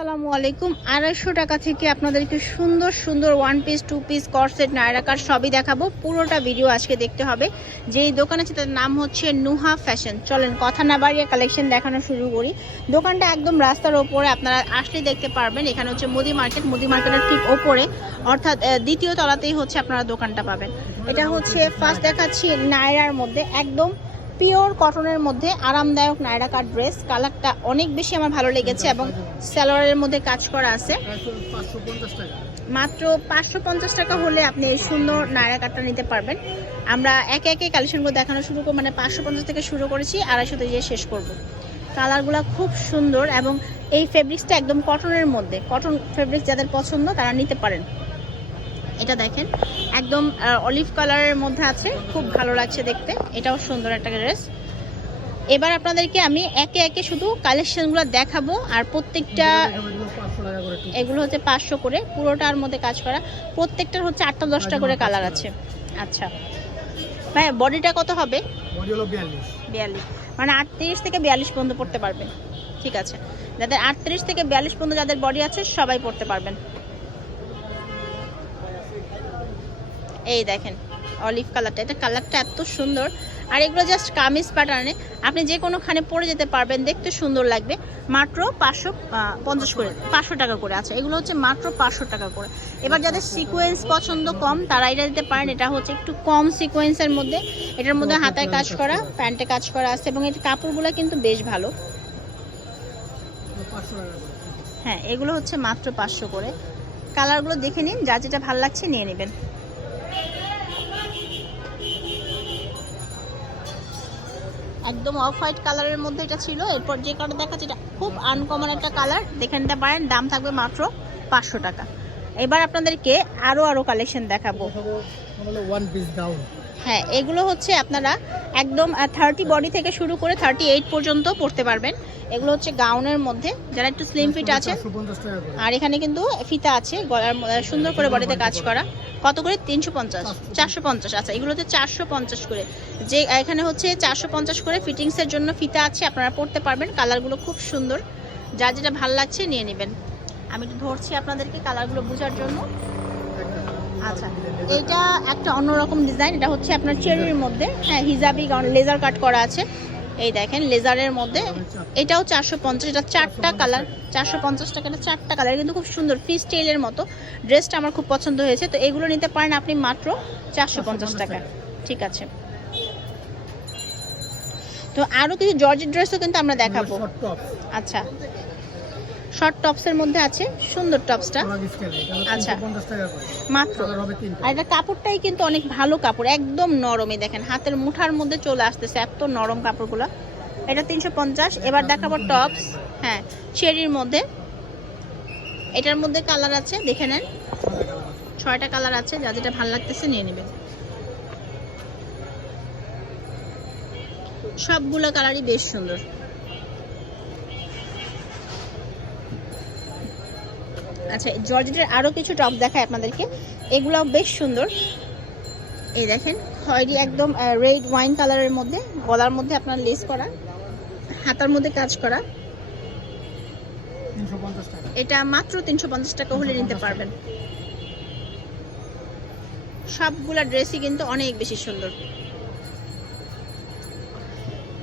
আসসালামু আলাইকুম। আড়াইশো টাকা থেকে আপনাদেরকে সুন্দর সুন্দর one piece two piece corset নায়রাকার সবই দেখাবো। পুরোটা ভিডিও আজকে দেখতে হবে। যেই দোকান আছে তার নাম হচ্ছে নুহা ফ্যাশন চলেন কথা না বাড়িয়ে কালেকশন দেখানো শুরু করি। দোকানটা একদম রাস্তার ওপরে, আপনারা আসলেই দেখতে পারবেন। এখানে হচ্ছে মুদি মার্কেট মুদি মার্কেটের ঠিক ওপরে। অর্থাৎ দ্বিতীয় তলাতেই হচ্ছে আপনারা দোকানটা পাবেন। এটা হচ্ছে ফার্স্ট দেখাচ্ছি নায়রার মধ্যে। একদম পিওর কটনের মধ্যে আরামদায়ক নায়রা কাট ড্রেস। কালারটা অনেক বেশি আমার ভালো লেগেছে এবং স্যালোয়ারের মধ্যে কাজ করা আছে। মাত্র পাঁচশো পঞ্চাশ টাকা হলে আপনি এই সুন্দর নায়রা কাটটা নিতে পারবেন। আমরা একে একে কালেকশনগুলো দেখানো শুরু করব মানে পাঁচশো পঞ্চাশ থেকে শুরু করেছি, আড়াইশো গিয়ে শেষ করব। কালারগুলো খুব সুন্দর এবং এই ফেব্রিক্সটা একদম কটনের মধ্যে। কটন ফেব্রিক্স যাদের পছন্দ তারা নিতে পারেন। এটা দেখেন। একদম অলিভ কালারের মধ্যে আছে। খুব ভালো লাগছে দেখতে। এটাও সুন্দর একটা ড্রেস এবার আপনাদেরকে আমি একে একে শুধু কালেকশনগুলো দেখাবো। আর প্রত্যেকটা। এগুলো হচ্ছে পাঁচশো করে। পুরোটার মধ্যে কাজ করা। প্রত্যেকটার হচ্ছে আটটা দশটা করে কালার আছে। আচ্ছা। ভাই বডিটা কত হবে? বিয়াল্লিশ। মানে আটত্রিশ থেকে বিয়াল্লিশ পর্যন্ত পড়তে পারবেন। ঠিক আছে। যাদের আটত্রিশ থেকে বিয়াল্লিশ পর্যন্ত যাদের বডি আছে সবাই পড়তে পারবেন। এই দেখেন অলিভ কালারটা এটা কালারটা এত সুন্দর। আর এগুলো জাস্ট কামিজ প্যাটার্নে আপনি যে কোনোখানে পরে যেতে পারবেন দেখতে সুন্দর লাগবে। মাত্র পাঁচশো পঞ্চাশ করে পাঁচশো টাকা করে আছে। এগুলো হচ্ছে মাত্র পাঁচশো টাকা করে। এবার যাদের সিকোয়েন্স পছন্দ কম তারা এটা দিতে পারেন। এটা হচ্ছে একটু কম সিকোয়েন্সের মধ্যে। এটার মধ্যে হাতায় কাজ করা প্যান্টে কাজ করা আছে এবং এর কাপড়গুলো কিন্তু বেশ ভালো। হ্যাঁ এগুলো হচ্ছে মাত্র পাঁচশো করে। কালারগুলো দেখে নিন যা যেটা ভালো লাগছে নিয়ে নেবেন। একদম অফ হোয়াইট কালারের মধ্যে এটা ছিল। এরপর যে কালার দেখাচ্ছে, এটা খুব আনকমন একটা কালার দেখে নিতে পারেন, দাম থাকবে মাত্র পাঁচশো টাকা। এবার আপনাদেরকে আরও আরও কালেকশন দেখাবো। ওয়ান হ্যাঁ এগুলো হচ্ছে আপনারা একদম থার্টি বডি থেকে শুরু করে থার্টি এইট পর্যন্ত পড়তে পারবেন। এগুলো হচ্ছে গাউনের মধ্যে, যারা একটু স্লিম ফিট আছে আর এখানে কিন্তু ফিতা আছে, গলার সুন্দর করে বডিতে কাজ করা। কত করে? তিনশো পঞ্চাশ। চারশো পঞ্চাশ আচ্ছা এগুলো হচ্ছে চারশো পঞ্চাশ করে। যে, এখানে হচ্ছে চারশো পঞ্চাশ করে ফিটিংসের জন্য ফিতা আছে, আপনারা পড়তে পারবেন। কালারগুলো খুব সুন্দর। যা যেটা ভালো লাগছে নিয়ে নেবেন। আমি একটু ধরছি আপনাদেরকে কালারগুলো বোঝার জন্য। আচ্ছা এটা একটা অন্যরকম ডিজাইন এটা হচ্ছে আপনার চেরির মধ্যে। হ্যাঁ হিজাবি লেজার কাট করা আছে। এই দেখেন লেজারের মধ্যে। এটাও চারশো পঞ্চাশ এটা চারটা কালার চারশো পঞ্চাশ টাকা এটা চারটা কালার। কিন্তু খুব সুন্দর ফ্রি স্টাইলের মতো। ড্রেসটা আমার খুব পছন্দ হয়েছে। তো এগুলো নিতে পারেন আপনি মাত্র চারশো পঞ্চাশ টাকা। ঠিক আছে। তো আরও কিছু জর্জের ড্রেসও কিন্তু আমরা দেখাবো। আচ্ছা। শর্ট টপসের মধ্যে আছে সুন্দর টপসটা। আচ্ছা। মাত্র। আর এটা কাপড়টাই কিন্তু অনেক ভালো কাপড় একদম নরমই দেখেন। হাতের মুঠার মধ্যে চলে আসতেছে এত নরম কাপড়গুলো। এটা তিনশো পঞ্চাশ এবার দেখাবো টপস। হ্যাঁ চেরির মধ্যে। এটার মধ্যে কালার আছে দেখে নেন। ছয়টা কালার আছে যা যেটা ভালো লাগতেছে নিয়ে নেবেন। সবগুলো কালারই বেশ সুন্দর। আচ্ছা জর্জেটের আরও কিছু টপ দেখায় আপনাদেরকে। এগুলো বেশ সুন্দর। এই দেখেন খয়েরি একদম রেড ওয়াইন কালারের মধ্যে গলার মধ্যে আপনার লেস করা হাতার মধ্যে কাজ করা। এটা মাত্র তিনশো পঞ্চাশ টাকা হলে নিতে পারবেন। সবগুলা ড্রেসই কিন্তু অনেক বেশি সুন্দর।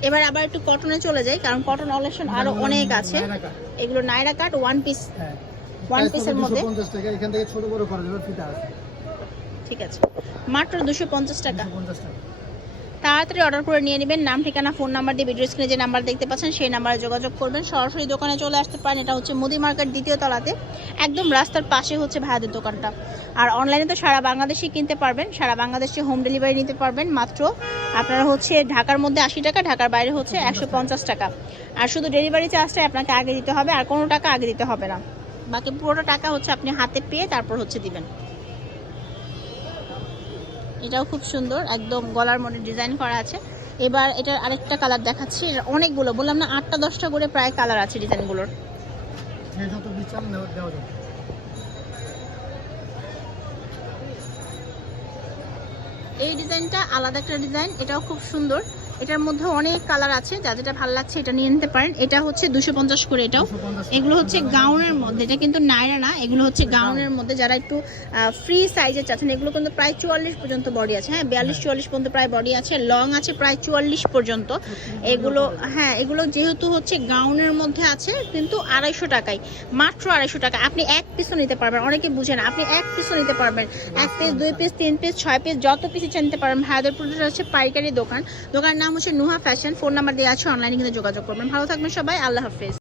এবার আবার একটু কটনে চলে যাই কারণ কটন কালেকশন আরও অনেক আছে। এগুলো নাইরা কাট ওয়ান পিস হ্যাঁ। ওয়ান পিসের মধ্যে? 250 টাকা এখান থেকে ছোট বড় করা যাবে ফিটা আছে। ঠিক আছে। মাত্র দুশো পঞ্চাশ টাকা। 250 টাকা। তাড়াতাড়ি অর্ডার করে নিয়ে নেবেন। নাম ঠিকানা ফোন নাম্বার দিয়ে ভিডিও স্ক্রিনে যে নাম্বার দেখতে পাচ্ছেন সেই নাম্বারে যোগাযোগ করবেন। সরাসরি দোকানে চলে আসতে পারেন। এটা হচ্ছে মুদি মার্কেট দ্বিতীয় তলাতে। একদম রাস্তার পাশে হচ্ছে ভাইয়াদের দোকানটা। আর অনলাইনে তো সারা বাংলাদেশে কিনতে পারবেন। সারা বাংলাদেশে হোম ডেলিভারি নিতে পারবেন। মাত্র আপনারা হচ্ছে ঢাকার মধ্যে আশি টাকা ঢাকার বাইরে হচ্ছে একশো পঞ্চাশ টাকা। আর শুধু ডেলিভারি চার্জটা আপনাকে আগে দিতে হবে। আর কোনো টাকা আগে দিতে হবে না। বাকি পুরোটা টাকা হচ্ছে আপনি হাতে পেয়ে তারপর হচ্ছে দিবেন। এটাও খুব সুন্দর, একদম গলার মধ্যে ডিজাইন করা আছে। এবার এটার আরেকটা কালার দেখাচ্ছি অনেকগুলো, বললাম না আটটা, দশটা করে প্রায় কালার আছে ডিজাইনগুলোর। এই ডিজাইনটা আলাদা একটা ডিজাইন, এটাও খুব সুন্দর। এটার মধ্যে অনেক কালার আছে, যা যেটা ভালো লাগছে এটা নিয়ে নিতে পারেন। এটা হচ্ছে দুশো পঞ্চাশ করে এটাও। এগুলো হচ্ছে গাউনের মধ্যে, এটা কিন্তু নায়রা না, এগুলো হচ্ছে গাউনের মধ্যে। যারা একটু ফ্রি সাইজের চাচ্ছেন, এগুলো কিন্তু প্রায় চুয়াল্লিশ পর্যন্ত বডি আছে। হ্যাঁ বিয়াল্লিশ, চুয়াল্লিশ পর্যন্ত প্রায় বডি আছে লং আছে প্রায় চুয়াল্লিশ পর্যন্ত। এগুলো হ্যাঁ এগুলো যেহেতু হচ্ছে গাউনের মধ্যে আছে, কিন্তু আড়াইশো টাকায়, মাত্র আড়াইশো টাকা। আপনি এক পিসও নিতে পারবেন, অনেকে বুঝেন, আপনি এক পিসও নিতে পারবেন। এক পিস দুই পিস তিন পিস ছয় পিস যত পিস নিতে পারবেন। প্রোডাক্ট হচ্ছে পাইকারি দোকান। দোকানের নাম হচ্ছে নুহা ফ্যাশন, ফোন নাম্বার দিয়ে আছে, অনলাইনে কিন্তু যোগাযোগ করবেন। ভালো থাকবেন সবাই, আল্লাহ হাফেজ।